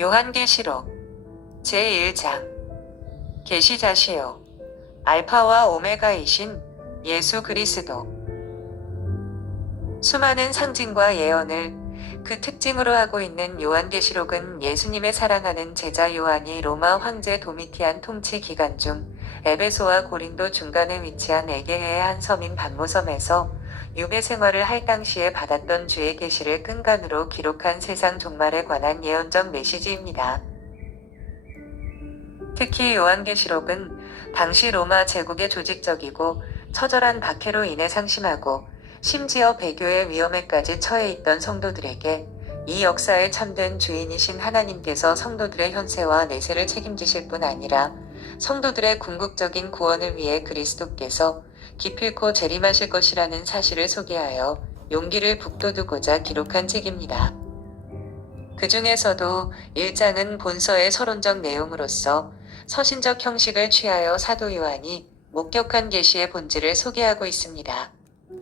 요한계시록 제1장 계시자시요 알파와 오메가이신 예수 그리스도. 수많은 상징과 예언을 그 특징으로 하고 있는 요한계시록은 예수님의 사랑하는 제자 요한이 로마 황제 도미티안 통치 기간 중 에베소와 고린도 중간에 위치한 에게해의 한 섬인 반모섬에서 유배 생활을 할 당시에 받았던 주의 계시를 끈간으로 기록한 세상 종말에 관한 예언적 메시지입니다. 특히 요한계시록은 당시 로마 제국의 조직적이고 처절한 박해로 인해 상심하고 심지어 배교의 위험에까지 처해 있던 성도들에게 이 역사의 참된 주인이신 하나님께서 성도들의 현세와 내세를 책임지실 뿐 아니라 성도들의 궁극적인 구원을 위해 그리스도께서 기필코 재림하실 것이라는 사실을 소개하여 용기를 북돋우고자 기록한 책입니다. 그 중에서도 1장은 본서의 서론적 내용으로서 서신적 형식을 취하여 사도 요한이 목격한 계시의 본질을 소개하고 있습니다.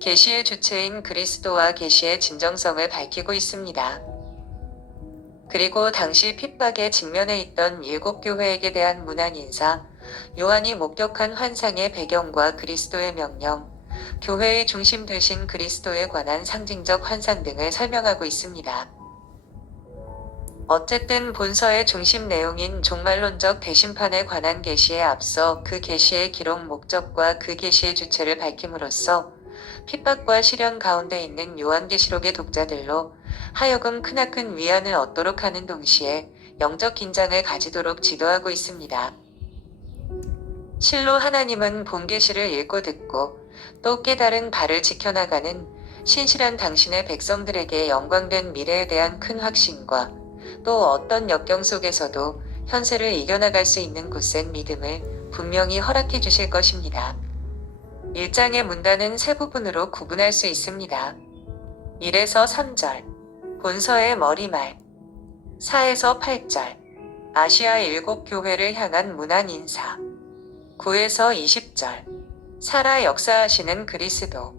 계시의 주체인 그리스도와 계시의 진정성을 밝히고 있습니다. 그리고 당시 핍박에 직면해 있던 7교회에게 대한 문안 인사, 요한이 목격한 환상의 배경과 그리스도의 명령, 교회의 중심 되신 그리스도에 관한 상징적 환상 등을 설명하고 있습니다. 어쨌든 본서의 중심 내용인 종말론적 대심판에 관한 계시에 앞서 그 계시의 기록 목적과 그 계시의 주체를 밝힘으로써 핍박과 시련 가운데 있는 요한계시록의 독자들로 하여금 크나큰 위안을 얻도록 하는 동시에 영적 긴장을 가지도록 지도하고 있습니다. 실로 하나님은 본 계시를 읽고 듣고 또 깨달은 바를 지켜나가는 신실한 당신의 백성들에게 영광된 미래에 대한 큰 확신과 또 어떤 역경 속에서도 현세를 이겨나갈 수 있는 굳센 믿음을 분명히 허락해 주실 것입니다. 1장의 문단은 세 부분으로 구분할 수 있습니다. 1에서 3절, 본서의 머리말, 4에서 8절, 아시아 7교회를 향한 문안 인사, 9에서 20절, 살아 역사하시는 그리스도.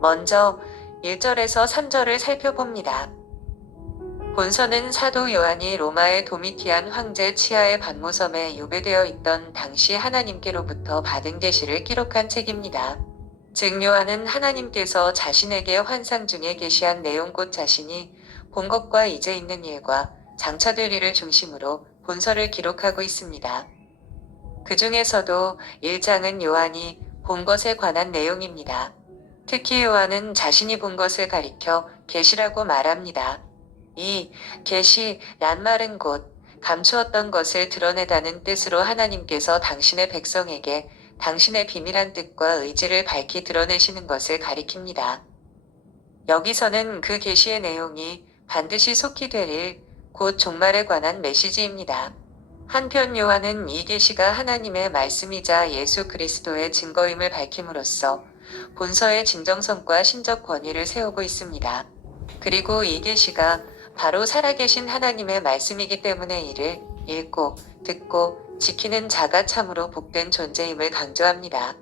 먼저 1절에서 3절을 살펴봅니다. 본서는 사도 요한이 로마의 도미티안 황제 치하의 반모섬에 유배되어 있던 당시 하나님께로부터 받은 계시를 기록한 책입니다. 즉 요한은 하나님께서 자신에게 환상 중에 계시한 내용 곧 자신이 본 것과 이제 있는 일과 장차 될 일을 중심으로 본서를 기록하고 있습니다. 그 중에서도 1장은 요한이 본 것에 관한 내용입니다. 특히 요한은 자신이 본 것을 가리켜 계시라고 말합니다. 이 계시란 말은 곧 감추었던 것을 드러내다는 뜻으로 하나님께서 당신의 백성에게 당신의 비밀한 뜻과 의지를 밝히 드러내시는 것을 가리킵니다. 여기서는 그 계시의 내용이 반드시 속히 될 일, 곧 종말에 관한 메시지입니다. 한편 요한은 이 계시가 하나님의 말씀이자 예수 그리스도의 증거임을 밝힘으로써 본서의 진정성과 신적 권위를 세우고 있습니다. 그리고 이 계시가 바로 살아계신 하나님의 말씀이기 때문에 이를 읽고 듣고 지키는 자가 참으로 복된 존재임을 강조합니다.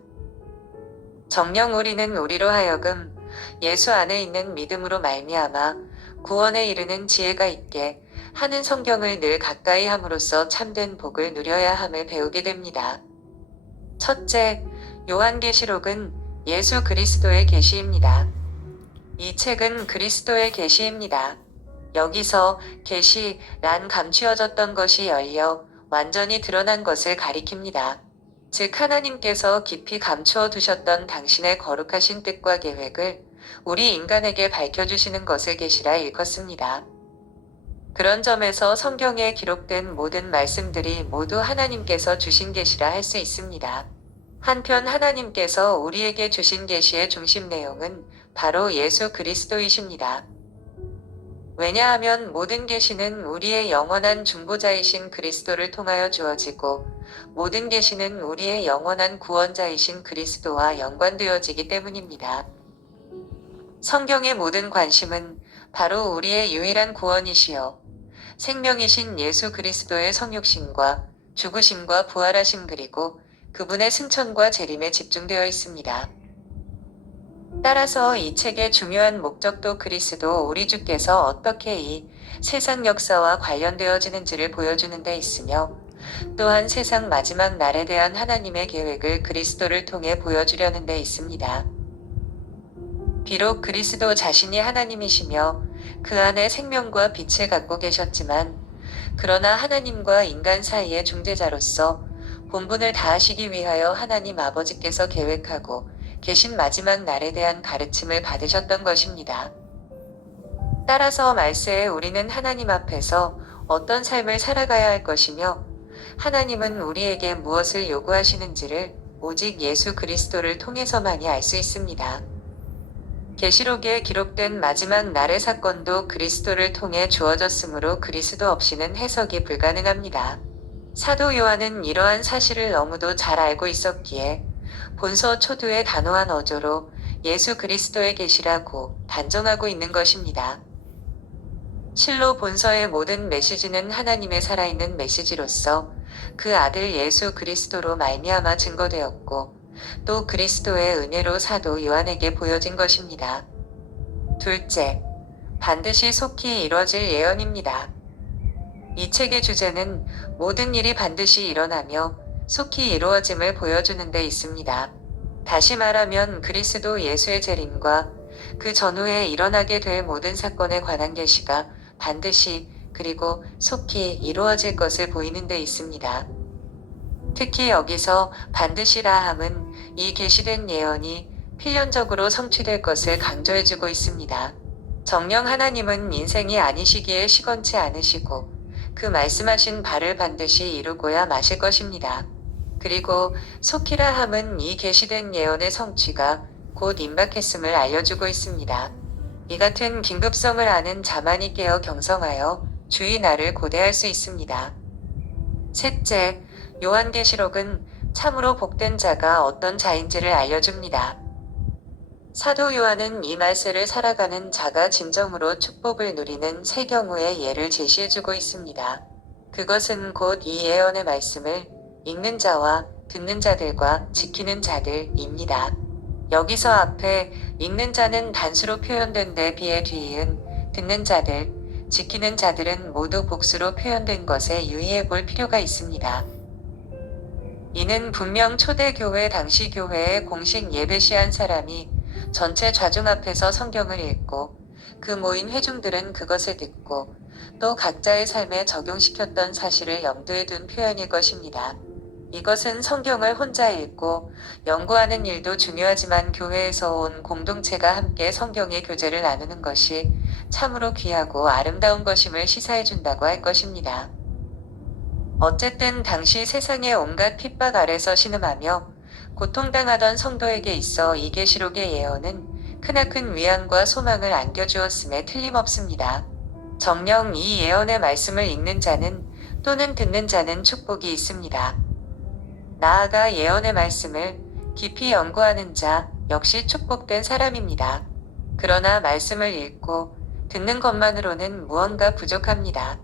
정녕 우리는 우리로 하여금 예수 안에 있는 믿음으로 말미암아 구원에 이르는 지혜가 있게 하는 성경을 늘 가까이 함으로써 참된 복을 누려야 함을 배우게 됩니다. 첫째, 요한계시록은 예수 그리스도의 계시입니다. 이 책은 그리스도의 계시입니다. 여기서 계시란 감추어졌던 것이 열려 완전히 드러난 것을 가리킵니다. 즉 하나님께서 깊이 감추어 두셨던 당신의 거룩하신 뜻과 계획을 우리 인간에게 밝혀주시는 것을 계시라 일컫습니다. 그런 점에서 성경에 기록된 모든 말씀들이 모두 하나님께서 주신 계시라 할 수 있습니다. 한편 하나님께서 우리에게 주신 계시의 중심 내용은 바로 예수 그리스도이십니다. 왜냐하면 모든 계시는 우리의 영원한 중보자이신 그리스도를 통하여 주어지고 모든 계시는 우리의 영원한 구원자이신 그리스도와 연관되어지기 때문입니다. 성경의 모든 관심은 바로 우리의 유일한 구원이시여 생명이신 예수 그리스도의 성육신과 죽으심과 부활하심 그리고 그분의 승천과 재림에 집중되어 있습니다. 따라서 이 책의 중요한 목적도 그리스도 우리 주께서 어떻게 이 세상 역사와 관련되어지는지를 보여주는 데 있으며, 또한 세상 마지막 날에 대한 하나님의 계획을 그리스도를 통해 보여주려는 데 있습니다. 비록 그리스도 자신이 하나님이시며 그 안에 생명과 빛을 갖고 계셨지만, 그러나 하나님과 인간 사이의 중재자로서 본분을 다하시기 위하여 하나님 아버지께서 계획하고 계신 마지막 날에 대한 가르침을 받으셨던 것입니다. 따라서 말세에 우리는 하나님 앞에서 어떤 삶을 살아가야 할 것이며, 하나님은 우리에게 무엇을 요구하시는지를 오직 예수 그리스도를 통해서만이 알 수 있습니다. 계시록에 기록된 마지막 날의 사건도 그리스도를 통해 주어졌으므로 그리스도 없이는 해석이 불가능합니다. 사도 요한은 이러한 사실을 너무도 잘 알고 있었기에 본서 초두의 단호한 어조로 예수 그리스도의 계시라고 단정하고 있는 것입니다. 실로 본서의 모든 메시지는 하나님의 살아있는 메시지로서 그 아들 예수 그리스도로 말미암아 증거되었고, 또 그리스도의 은혜로 사도 요한에게 보여진 것입니다. 둘째, 반드시 속히 이뤄질 예언입니다. 이 책의 주제는 모든 일이 반드시 일어나며 속히 이루어짐을 보여주는 데 있습니다. 다시 말하면 그리스도 예수의 재림과 그 전후에 일어나게 될 모든 사건에 관한 계시가 반드시 그리고 속히 이루어질 것을 보이는 데 있습니다. 특히 여기서 반드시라 함은 이 계시된 예언이 필연적으로 성취될 것을 강조해주고 있습니다. 정녕 하나님은 인생이 아니시기에 시건치 않으시고 그 말씀하신 바를 반드시 이루고야 마실 것입니다. 그리고 속히라 함은 이 계시된 예언의 성취가 곧 임박했음을 알려주고 있습니다. 이 같은 긴급성을 아는 자만이 깨어 경성하여 주의 날을 고대할 수 있습니다. 셋째, 요한계시록은 참으로 복된 자가 어떤 자인지를 알려줍니다. 사도 요한은 이 말세를 살아가는 자가 진정으로 축복을 누리는 세 경우의 예를 제시해주고 있습니다. 그것은 곧 이 예언의 말씀을 읽는 자와 듣는 자들과 지키는 자들입니다. 여기서 앞에 읽는 자는 단수로 표현된 데 비해 뒤이은 듣는 자들, 지키는 자들은 모두 복수로 표현된 것에 유의해 볼 필요가 있습니다. 이는 분명 초대교회 당시 교회의 공식 예배 시한 사람이 전체 좌중 앞에서 성경을 읽고 그 모인 회중들은 그것을 듣고 또 각자의 삶에 적용시켰던 사실을 염두에 둔 표현일 것입니다. 이것은 성경을 혼자 읽고 연구하는 일도 중요하지만 교회에서 온 공동체가 함께 성경의 교제를 나누는 것이 참으로 귀하고 아름다운 것임을 시사해준다고 할 것입니다. 어쨌든 당시 세상의 온갖 핍박 아래서 신음하며 고통당하던 성도에게 있어 이 계시록의 예언은 크나큰 위안과 소망을 안겨주었음에 틀림없습니다. 정녕 이 예언의 말씀을 읽는 자는 또는 듣는 자는 축복이 있습니다. 나아가 예언의 말씀을 깊이 연구하는 자 역시 축복된 사람입니다. 그러나 말씀을 읽고 듣는 것만으로는 무언가 부족합니다.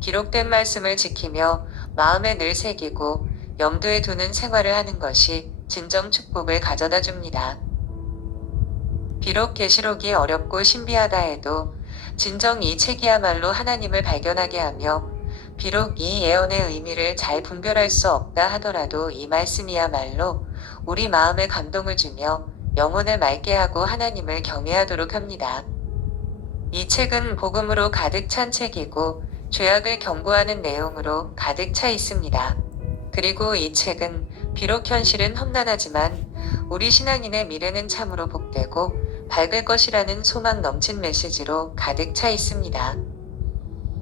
기록된 말씀을 지키며 마음에 늘 새기고 염두에 두는 생활을 하는 것이 진정 축복을 가져다 줍니다. 비록 계시록이 어렵고 신비하다 해도 진정 이 책이야말로 하나님을 발견하게 하며, 비록 이 예언의 의미를 잘 분별할 수 없다 하더라도 이 말씀이야말로 우리 마음에 감동을 주며 영혼을 맑게 하고 하나님을 경외하도록 합니다. 이 책은 복음으로 가득 찬 책이고 죄악을 경고하는 내용으로 가득 차 있습니다. 그리고 이 책은 비록 현실은 험난하지만 우리 신앙인의 미래는 참으로 복되고 밝을 것이라는 소망 넘친 메시지로 가득 차 있습니다.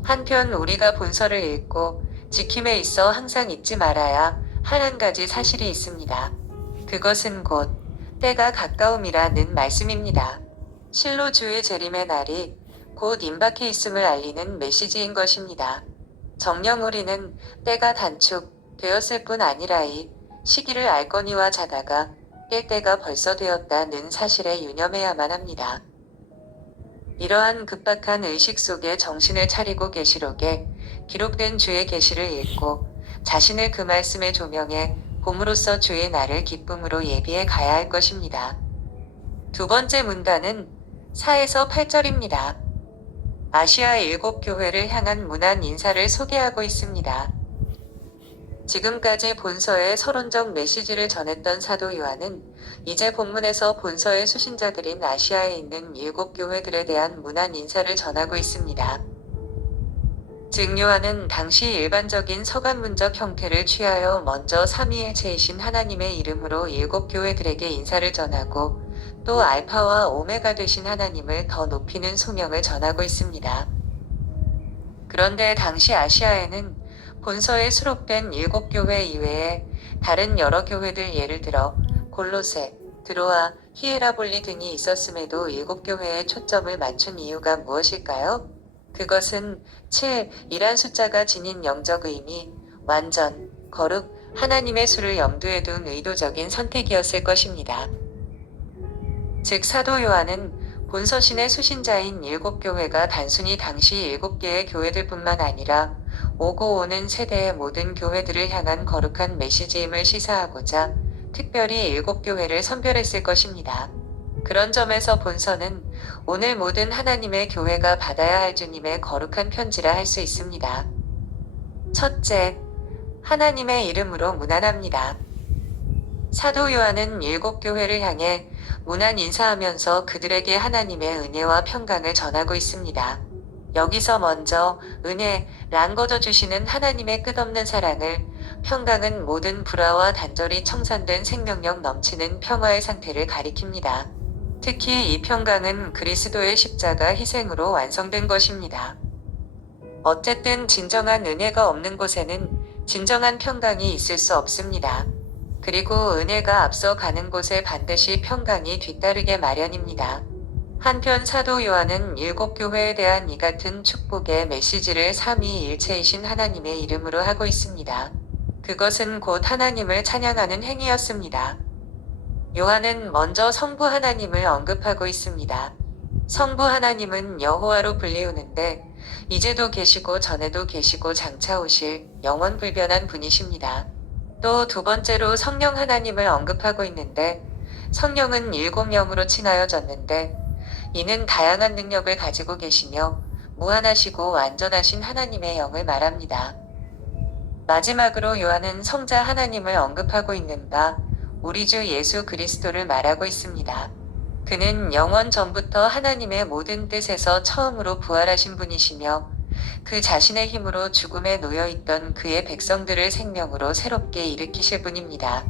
한편 우리가 본서를 읽고 지킴에 있어 항상 잊지 말아야 할 한 가지 사실이 있습니다. 그것은 곧 때가 가까움이라는 말씀입니다. 실로 주의 재림의 날이 곧 임박해 있음을 알리는 메시지인 것입니다. 정녕 우리는 때가 단축되었을 뿐 아니라 이 시기를 알거니와 자다가 깰 때가 벌써 되었다는 사실에 유념해야만 합니다. 이러한 급박한 의식 속에 정신을 차리고 계시록에 기록된 주의 계시를 읽고 자신을 그 말씀의 조명에 봄으로써 주의 날을 기쁨으로 예비해 가야 할 것입니다. 두 번째 문단은 4에서 8절입니다. 아시아 7교회를 향한 문안 인사를 소개하고 있습니다. 지금까지 본서의 서론적 메시지를 전했던 사도 요한은 이제 본문에서 본서의 수신자들인 아시아에 있는 7교회들에 대한 문안 인사를 전하고 있습니다. 즉 요한은 당시 일반적인 서간문적 형태를 취하여 먼저 삼위일체이신 하나님의 이름으로 7교회들에게 인사를 전하고 또 알파와 오메가 되신 하나님을 더 높이는 소명을 전하고 있습니다. 그런데 당시 아시아에는 본서에 수록된 7교회 이외에 다른 여러 교회들 예를 들어 골로새, 드로아, 히에라볼리 등이 있었음에도 7교회에 초점을 맞춘 이유가 무엇일까요? 그것은 7이란 숫자가 지닌 영적 의미, 완전, 거룩, 하나님의 수를 염두에 둔 의도적인 선택이었을 것입니다. 즉 사도 요한은 본서신의 수신자인 7교회가 단순히 당시 7개의 교회들뿐만 아니라 오고 오는 세대의 모든 교회들을 향한 거룩한 메시지임을 시사하고자 특별히 7교회를 선별했을 것입니다. 그런 점에서 본서는 오늘 모든 하나님의 교회가 받아야 할 주님의 거룩한 편지라 할 수 있습니다. 첫째, 하나님의 이름으로 문안합니다. 사도 요한은 7교회를 향해 문안 인사하면서 그들에게 하나님의 은혜와 평강을 전하고 있습니다. 여기서 먼저 은혜란 거둬주시는 하나님의 끝없는 사랑을, 평강은 모든 불화와 단절이 청산된 생명력 넘치는 평화의 상태를 가리킵니다. 특히 이 평강은 그리스도의 십자가 희생으로 완성된 것입니다. 어쨌든 진정한 은혜가 없는 곳에는 진정한 평강이 있을 수 없습니다. 그리고 은혜가 앞서 가는 곳에 반드시 평강이 뒤따르게 마련입니다. 한편 사도 요한은 7교회에 대한 이 같은 축복의 메시지를 삼위일체이신 하나님의 이름으로 하고 있습니다. 그것은 곧 하나님을 찬양하는 행위였습니다. 요한은 먼저 성부 하나님을 언급하고 있습니다. 성부 하나님은 여호와로 불리우는데 이제도 계시고 전에도 계시고 장차 오실 영원불변한 분이십니다. 또 두 번째로 성령 하나님을 언급하고 있는데 성령은 7명으로 칭하여졌는데 이는 다양한 능력을 가지고 계시며 무한하시고 완전하신 하나님의 영을 말합니다. 마지막으로 요한은 성자 하나님을 언급하고 있는 바 우리 주 예수 그리스도를 말하고 있습니다. 그는 영원 전부터 하나님의 모든 뜻에서 처음으로 부활하신 분이시며 그 자신의 힘으로 죽음에 놓여있던 그의 백성들을 생명으로 새롭게 일으키실 분입니다.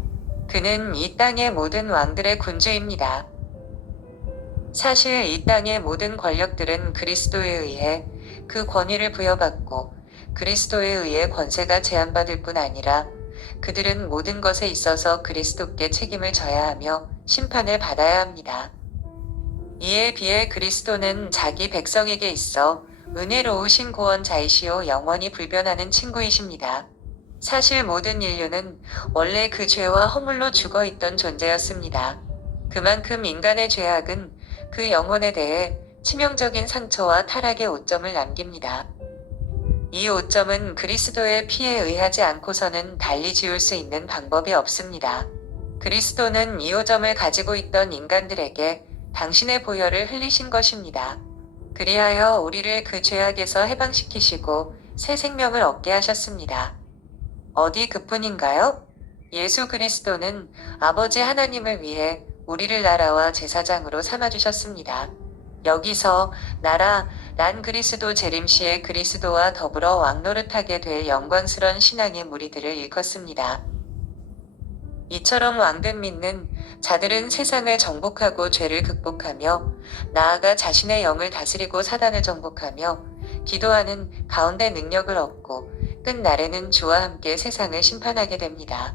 그는 이 땅의 모든 왕들의 군주입니다. 사실 이 땅의 모든 권력들은 그리스도에 의해 그 권위를 부여받고 그리스도에 의해 권세가 제한받을 뿐 아니라 그들은 모든 것에 있어서 그리스도께 책임을 져야 하며 심판을 받아야 합니다. 이에 비해 그리스도는 자기 백성에게 있어 은혜로우신 구원자이시오 영원히 불변하는 친구이십니다. 사실 모든 인류는 원래 그 죄와 허물로 죽어있던 존재였습니다. 그만큼 인간의 죄악은 그 영혼에 대해 치명적인 상처와 타락의 오점을 남깁니다. 이 오점은 그리스도의 피에 의하지 않고서는 달리 지울 수 있는 방법이 없습니다. 그리스도는 이 오점을 가지고 있던 인간들에게 당신의 보혈을 흘리신 것입니다. 그리하여 우리를 그 죄악에서 해방시키시고 새 생명을 얻게 하셨습니다. 어디 그뿐인가요? 예수 그리스도는 아버지 하나님을 위해 우리를 나라와 제사장으로 삼아주셨습니다. 여기서 나라란 그리스도 재림시에 그리스도와 더불어 왕노릇하게 될 영광스런 신앙의 무리들을 일컫습니다. 이처럼 왕됨 믿는 자들은 세상을 정복하고 죄를 극복하며 나아가 자신의 영을 다스리고 사단을 정복하며 기도하는 가운데 능력을 얻고 끝날에는 주와 함께 세상을 심판하게 됩니다.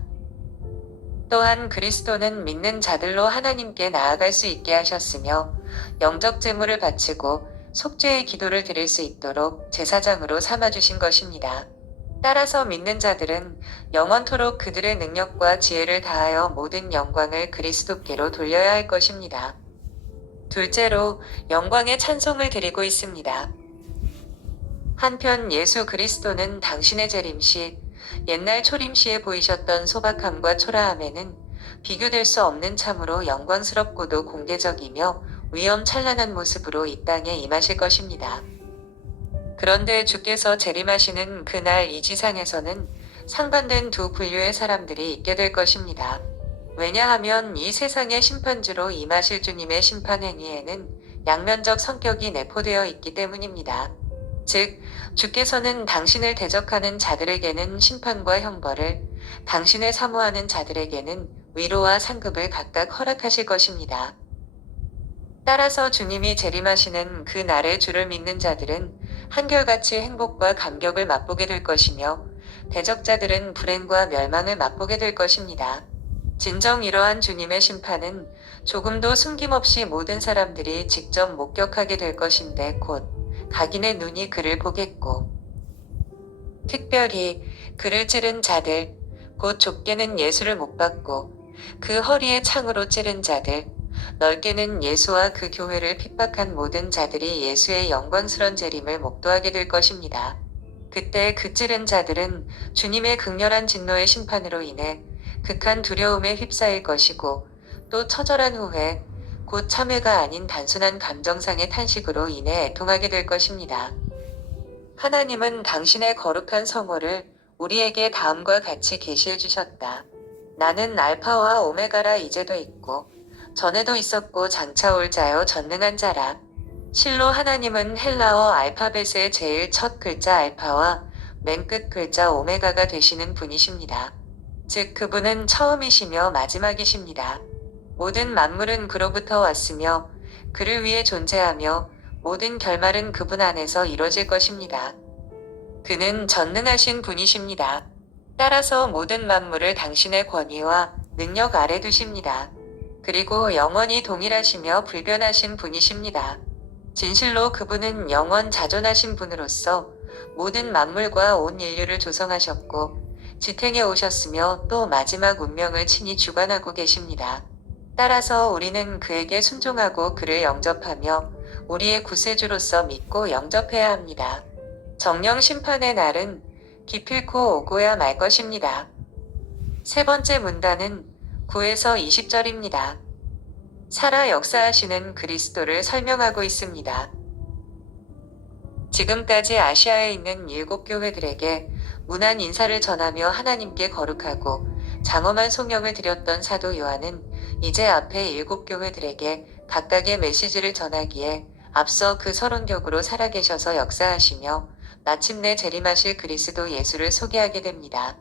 또한 그리스도는 믿는 자들로 하나님께 나아갈 수 있게 하셨으며 영적 제물을 바치고 속죄의 기도를 드릴 수 있도록 제사장으로 삼아주신 것입니다. 따라서 믿는 자들은 영원토록 그들의 능력과 지혜를 다하여 모든 영광을 그리스도께로 돌려야 할 것입니다. 둘째로 영광의 찬송을 드리고 있습니다. 한편 예수 그리스도는 당신의 재림시, 옛날 초림시에 보이셨던 소박함과 초라함에는 비교될 수 없는 참으로 영광스럽고도 공개적이며 위엄찬란한 모습으로 이 땅에 임하실 것입니다. 그런데 주께서 재림하시는 그날 이 지상에서는 상반된 두 분류의 사람들이 있게 될 것입니다. 왜냐하면 이 세상의 심판주로 임하실 주님의 심판 행위에는 양면적 성격이 내포되어 있기 때문입니다. 즉, 주께서는 당신을 대적하는 자들에게는 심판과 형벌을, 당신을 사모하는 자들에게는 위로와 상급을 각각 허락하실 것입니다. 따라서 주님이 재림하시는 그 날에 주를 믿는 자들은 한결같이 행복과 감격을 맛보게 될 것이며 대적자들은 불행과 멸망을 맛보게 될 것입니다. 진정 이러한 주님의 심판은 조금도 숨김없이 모든 사람들이 직접 목격하게 될 것인데 곧 각인의 눈이 그를 보겠고 특별히 그를 찌른 자들, 곧 좁게는 예수를 못 받고 그 허리에 창으로 찌른 자들, 넓게는 예수와 그 교회를 핍박한 모든 자들이 예수의 영광스런 재림을 목도하게 될 것입니다. 그때 그 찌른 자들은 주님의 극렬한 진노의 심판으로 인해 극한 두려움에 휩싸일 것이고 또 처절한 후회, 곧 참회가 아닌 단순한 감정상의 탄식으로 인해 애통하게 될 것입니다. 하나님은 당신의 거룩한 성호를 우리에게 다음과 같이 계시해 주셨다. 나는 알파와 오메가라 이제도 있고 전에도 있었고 장차 올 자요 전능한 자라. 실로 하나님은 헬라어 알파벳의 제일 첫 글자 알파와 맨 끝 글자 오메가가 되시는 분이십니다. 즉 그분은 처음이시며 마지막이십니다. 모든 만물은 그로부터 왔으며 그를 위해 존재하며 모든 결말은 그분 안에서 이루어질 것입니다. 그는 전능하신 분이십니다. 따라서 모든 만물을 당신의 권위와 능력 아래 두십니다. 그리고 영원히 동일하시며 불변하신 분이십니다. 진실로 그분은 영원 자존하신 분으로서 모든 만물과 온 인류를 조성하셨고 지탱해 오셨으며 또 마지막 운명을 친히 주관하고 계십니다. 따라서 우리는 그에게 순종하고 그를 영접하며 우리의 구세주로서 믿고 영접해야 합니다. 정령 심판의 날은 기필코 오고야 말 것입니다. 세 번째 문단은 9에서 20절입니다. 살아 역사하시는 그리스도를 설명하고 있습니다. 지금까지 아시아에 있는 7교회들에게 문안 인사를 전하며 하나님께 거룩하고 장엄한 송영을 드렸던 사도 요한은 이제 앞에 7교회들에게 각각의 메시지를 전하기에 앞서 그 서론격으로 살아계셔서 역사하시며 마침내 재림하실 그리스도 예수를 소개하게 됩니다.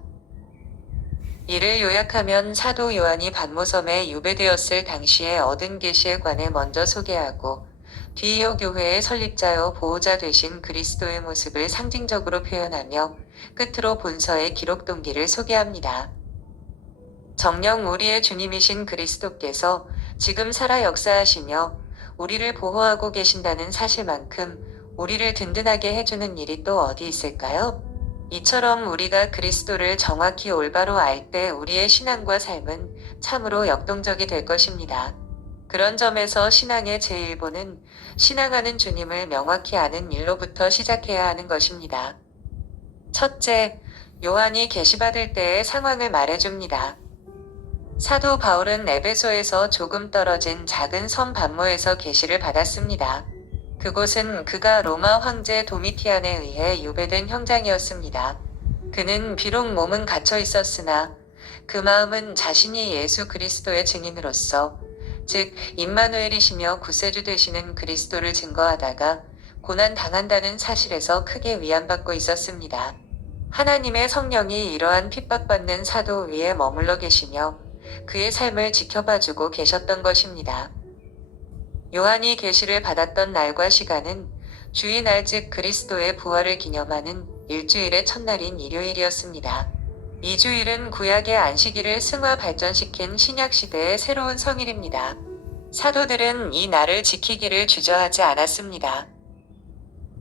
이를 요약하면 사도 요한이 받모섬에 유배되었을 당시에 얻은 계시에 관해 먼저 소개하고 뒤이어 교회의 설립자요 보호자 되신 그리스도의 모습을 상징적으로 표현하며 끝으로 본서의 기록 동기를 소개합니다. 정녕 우리의 주님이신 그리스도께서 지금 살아 역사하시며 우리를 보호하고 계신다는 사실만큼 우리를 든든하게 해주는 일이 또 어디 있을까요? 이처럼 우리가 그리스도를 정확히 올바로 알 때 우리의 신앙과 삶은 참으로 역동적이 될 것입니다. 그런 점에서 신앙의 제1보는 신앙하는 주님을 명확히 아는 일로부터 시작해야 하는 것입니다. 첫째, 요한이 계시받을 때의 상황을 말해줍니다. 사도 바울은 에베소에서 조금 떨어진 작은 섬 반모에서 계시를 받았습니다. 그곳은 그가 로마 황제 도미티안에 의해 유배된 형장이었습니다. 그는 비록 몸은 갇혀 있었으나 그 마음은 자신이 예수 그리스도의 증인으로서 즉 임마누엘이시며 구세주 되시는 그리스도를 증거하다가 고난 당한다는 사실에서 크게 위안받고 있었습니다. 하나님의 성령이 이러한 핍박받는 사도 위에 머물러 계시며 그의 삶을 지켜봐주고 계셨던 것입니다. 요한이 계시를 받았던 날과 시간은 주의날 즉 그리스도의 부활을 기념하는 일주일의 첫날인 일요일이었습니다. 이 주일은 구약의 안식일을 승화 발전시킨 신약시대의 새로운 성일입니다. 사도들은 이 날을 지키기를 주저하지 않았습니다.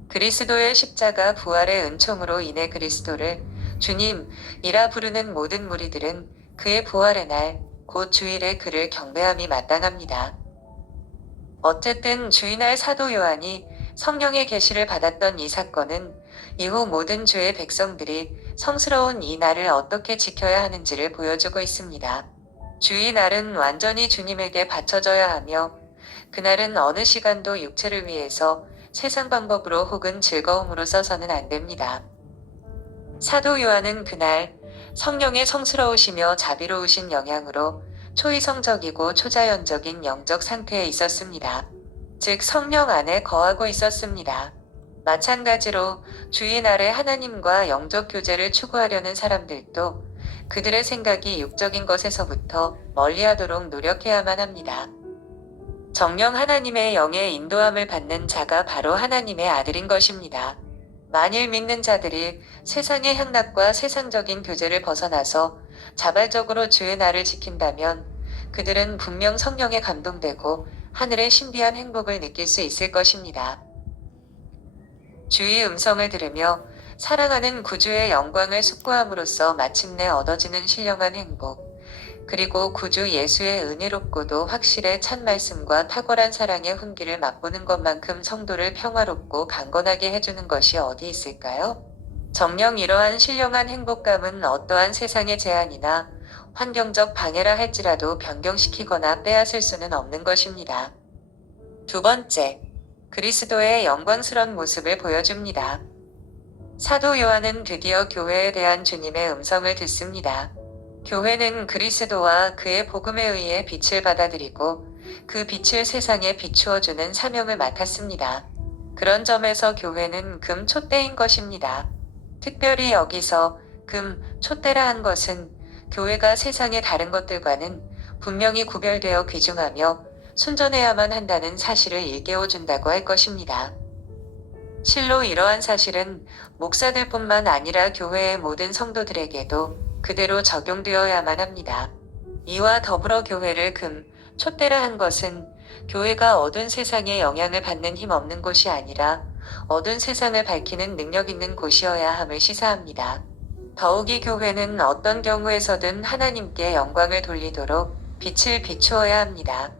그리스도의 십자가 부활의 은총으로 인해 그리스도를 주님이라 부르는 모든 무리들은 그의 부활의 날, 곧 주일에 그를 경배함이 마땅합니다. 어쨌든 주일날 사도 요한이 성령의 계시를 받았던 이 사건은 이후 모든 주의 백성들이 성스러운 이 날을 어떻게 지켜야 하는지를 보여주고 있습니다. 주의 날은 완전히 주님에게 바쳐져야 하며 그날은 어느 시간도 육체를 위해서 세상 방법으로 혹은 즐거움으로 써서는 안 됩니다. 사도 요한은 그날 성령의 성스러우시며 자비로우신 영향으로 초이성적이고 초자연적인 영적 상태에 있었습니다. 즉 성령 안에 거하고 있었습니다. 마찬가지로 주의 날에 하나님과 영적 교제를 추구하려는 사람들도 그들의 생각이 육적인 것에서부터 멀리하도록 노력해야만 합니다. 정령 하나님의 영의 인도함을 받는 자가 바로 하나님의 아들인 것입니다. 만일 믿는 자들이 세상의 향락과 세상적인 교제를 벗어나서 자발적으로 주의 날을 지킨다면 그들은 분명 성령에 감동되고 하늘의 신비한 행복을 느낄 수 있을 것입니다. 주의 음성을 들으며 사랑하는 구주의 영광을 숙고함으로써 마침내 얻어지는 신령한 행복, 그리고 구주 예수의 은혜롭고도 확실해 찬 말씀과 탁월한 사랑의 훈기를 맛보는 것만큼 성도를 평화롭고 강건하게 해주는 것이 어디 있을까요? 정녕 이러한 신령한 행복감은 어떠한 세상의 제한이나 환경적 방해라 할지라도 변경시키거나 빼앗을 수는 없는 것입니다. 두 번째, 그리스도의 영광스런 모습을 보여줍니다. 사도 요한은 드디어 교회에 대한 주님의 음성을 듣습니다. 교회는 그리스도와 그의 복음에 의해 빛을 받아들이고 그 빛을 세상에 비추어주는 사명을 맡았습니다. 그런 점에서 교회는 금 촛대인 것입니다. 특별히 여기서 금 촛대라 한 것은 교회가 세상의 다른 것들과는 분명히 구별되어 귀중하며 순전해야만 한다는 사실을 일깨워준다고 할 것입니다. 실로 이러한 사실은 목사들뿐만 아니라 교회의 모든 성도들에게도 그대로 적용되어야만 합니다. 이와 더불어 교회를 금 촛대라 한 것은 교회가 어두운 세상에 영향을 받는 힘 없는 곳이 아니라 어두운 세상을 밝히는 능력 있는 곳이어야 함을 시사합니다. 더욱이 교회는 어떤 경우에서든 하나님께 영광을 돌리도록 빛을 비추어야 합니다.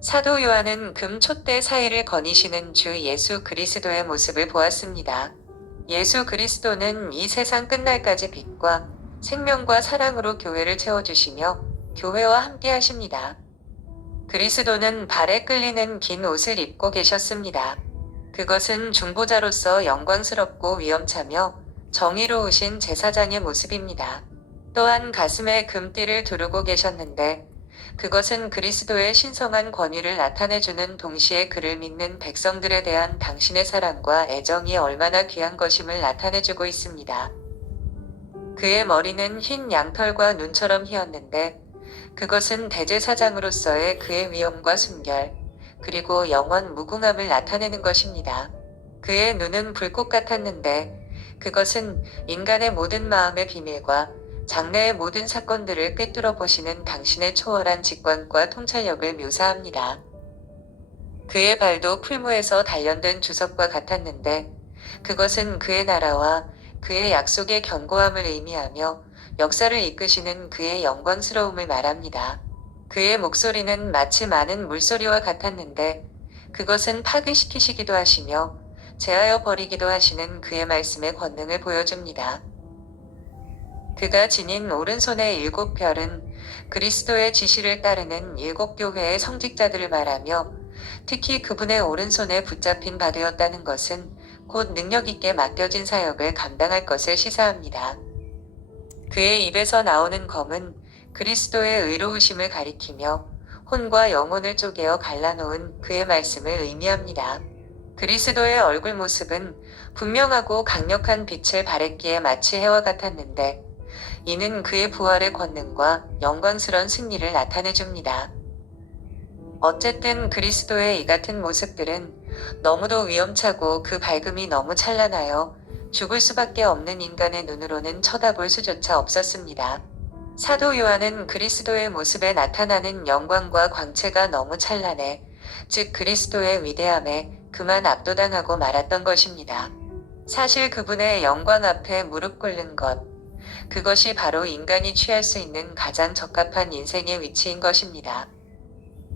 사도 요한은 금 촛대 사이를 거니시는 주 예수 그리스도의 모습을 보았습니다. 예수 그리스도는 이 세상 끝날까지 빛과 생명과 사랑으로 교회를 채워주시며 교회와 함께 하십니다. 그리스도는 발에 끌리는 긴 옷을 입고 계셨습니다. 그것은 중보자로서 영광스럽고 위엄차며 정의로우신 제사장의 모습입니다. 또한 가슴에 금띠를 두르고 계셨는데 그것은 그리스도의 신성한 권위를 나타내주는 동시에 그를 믿는 백성들에 대한 당신의 사랑과 애정이 얼마나 귀한 것임을 나타내주고 있습니다. 그의 머리는 흰 양털과 눈처럼 희었는데 그것은 대제사장으로서의 그의 위엄과 순결, 그리고 영원 무궁함을 나타내는 것입니다. 그의 눈은 불꽃 같았는데 그것은 인간의 모든 마음의 비밀과 장래의 모든 사건들을 꿰뚫어 보시는 당신의 초월한 직관과 통찰력을 묘사합니다. 그의 발도 풀무에서 단련된 주석과 같았는데 그것은 그의 나라와 그의 약속의 견고함을 의미하며 역사를 이끄시는 그의 영광스러움을 말합니다. 그의 목소리는 마치 많은 물소리와 같았는데 그것은 파괴시키시기도 하시며 제하여 버리기도 하시는 그의 말씀의 권능을 보여줍니다. 그가 지닌 오른손의 7별은 그리스도의 지시를 따르는 7교회의 성직자들을 말하며 특히 그분의 오른손에 붙잡힌 바 되었다는 것은 곧 능력 있게 맡겨진 사역을 감당할 것을 시사합니다. 그의 입에서 나오는 검은 그리스도의 의로우심을 가리키며 혼과 영혼을 쪼개어 갈라놓은 그의 말씀을 의미합니다. 그리스도의 얼굴 모습은 분명하고 강력한 빛을 발했기에 마치 해와 같았는데 이는 그의 부활의 권능과 영광스런 승리를 나타내줍니다. 어쨌든 그리스도의 이 같은 모습들은 너무도 위엄차고 그 밝음이 너무 찬란하여 죽을 수밖에 없는 인간의 눈으로는 쳐다볼 수조차 없었습니다. 사도 요한은 그리스도의 모습에 나타나는 영광과 광채가 너무 찬란해, 즉 그리스도의 위대함에 그만 압도당하고 말았던 것입니다. 사실 그분의 영광 앞에 무릎 꿇는 것, 그것이 바로 인간이 취할 수 있는 가장 적합한 인생의 위치인 것입니다.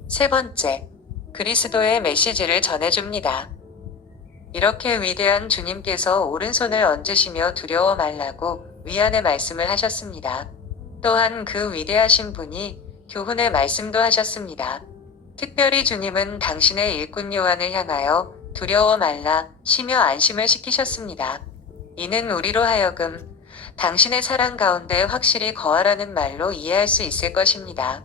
세 번째, 그리스도의 메시지를 전해줍니다. 이렇게 위대한 주님께서 오른손을 얹으시며 두려워 말라고 위안의 말씀을 하셨습니다. 또한 그 위대하신 분이 교훈의 말씀도 하셨습니다. 특별히 주님은 당신의 일꾼 요한을 향하여 두려워 말라 쉬며 안심을 시키셨습니다. 이는 우리로 하여금 당신의 사랑 가운데 확실히 거하라는 말로 이해할 수 있을 것입니다.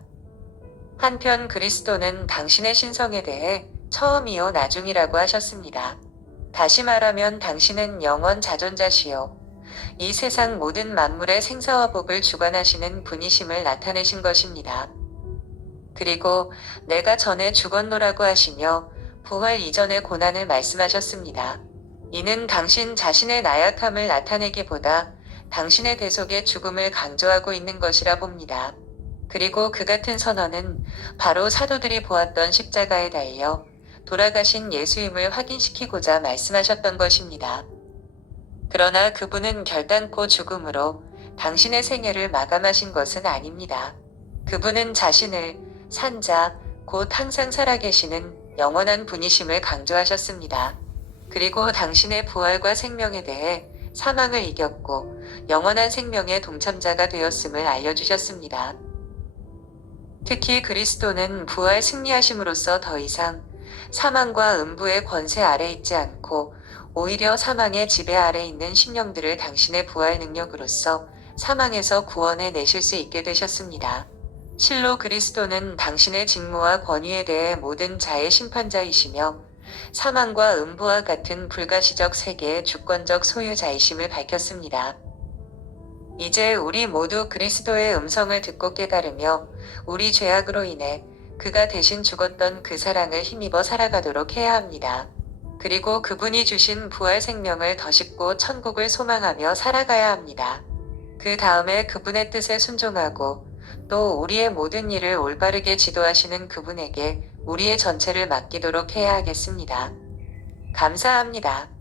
한편 그리스도는 당신의 신성에 대해 처음이요 나중이라고 하셨습니다. 다시 말하면 당신은 영원 자존자시요 이 세상 모든 만물의 생사와 복을 주관하시는 분이심을 나타내신 것입니다. 그리고 내가 전에 죽었노라고 하시며 부활 이전의 고난을 말씀하셨습니다. 이는 당신 자신의 나약함을 나타내기보다 당신의 대속의 죽음을 강조하고 있는 것이라 봅니다. 그리고 그 같은 선언은 바로 사도들이 보았던 십자가에 달려 돌아가신 예수임을 확인시키고자 말씀하셨던 것입니다. 그러나 그분은 결단코 죽음으로 당신의 생애를 마감하신 것은 아닙니다. 그분은 자신을 산자, 곧 항상 살아계시는 영원한 분이심을 강조하셨습니다. 그리고 당신의 부활과 생명에 대해 사망을 이겼고 영원한 생명의 동참자가 되었음을 알려주셨습니다. 특히 그리스도는 부활 승리하심으로써 더 이상 사망과 음부의 권세 아래 있지 않고 오히려 사망의 지배 아래 있는 심령들을 당신의 부활 능력으로써 사망에서 구원해 내실 수 있게 되셨습니다. 실로 그리스도는 당신의 직무와 권위에 대해 모든 자의 심판자이시며 사망과 음부와 같은 불가시적 세계의 주권적 소유자이심을 밝혔습니다. 이제 우리 모두 그리스도의 음성을 듣고 깨달으며 우리 죄악으로 인해 그가 대신 죽었던 그 사랑을 힘입어 살아가도록 해야 합니다. 그리고 그분이 주신 부활 생명을 더 싣고 천국을 소망하며 살아가야 합니다. 그 다음에 그분의 뜻에 순종하고 또 우리의 모든 일을 올바르게 지도하시는 그분에게 우리의 전체를 맡기도록 해야 하겠습니다. 감사합니다.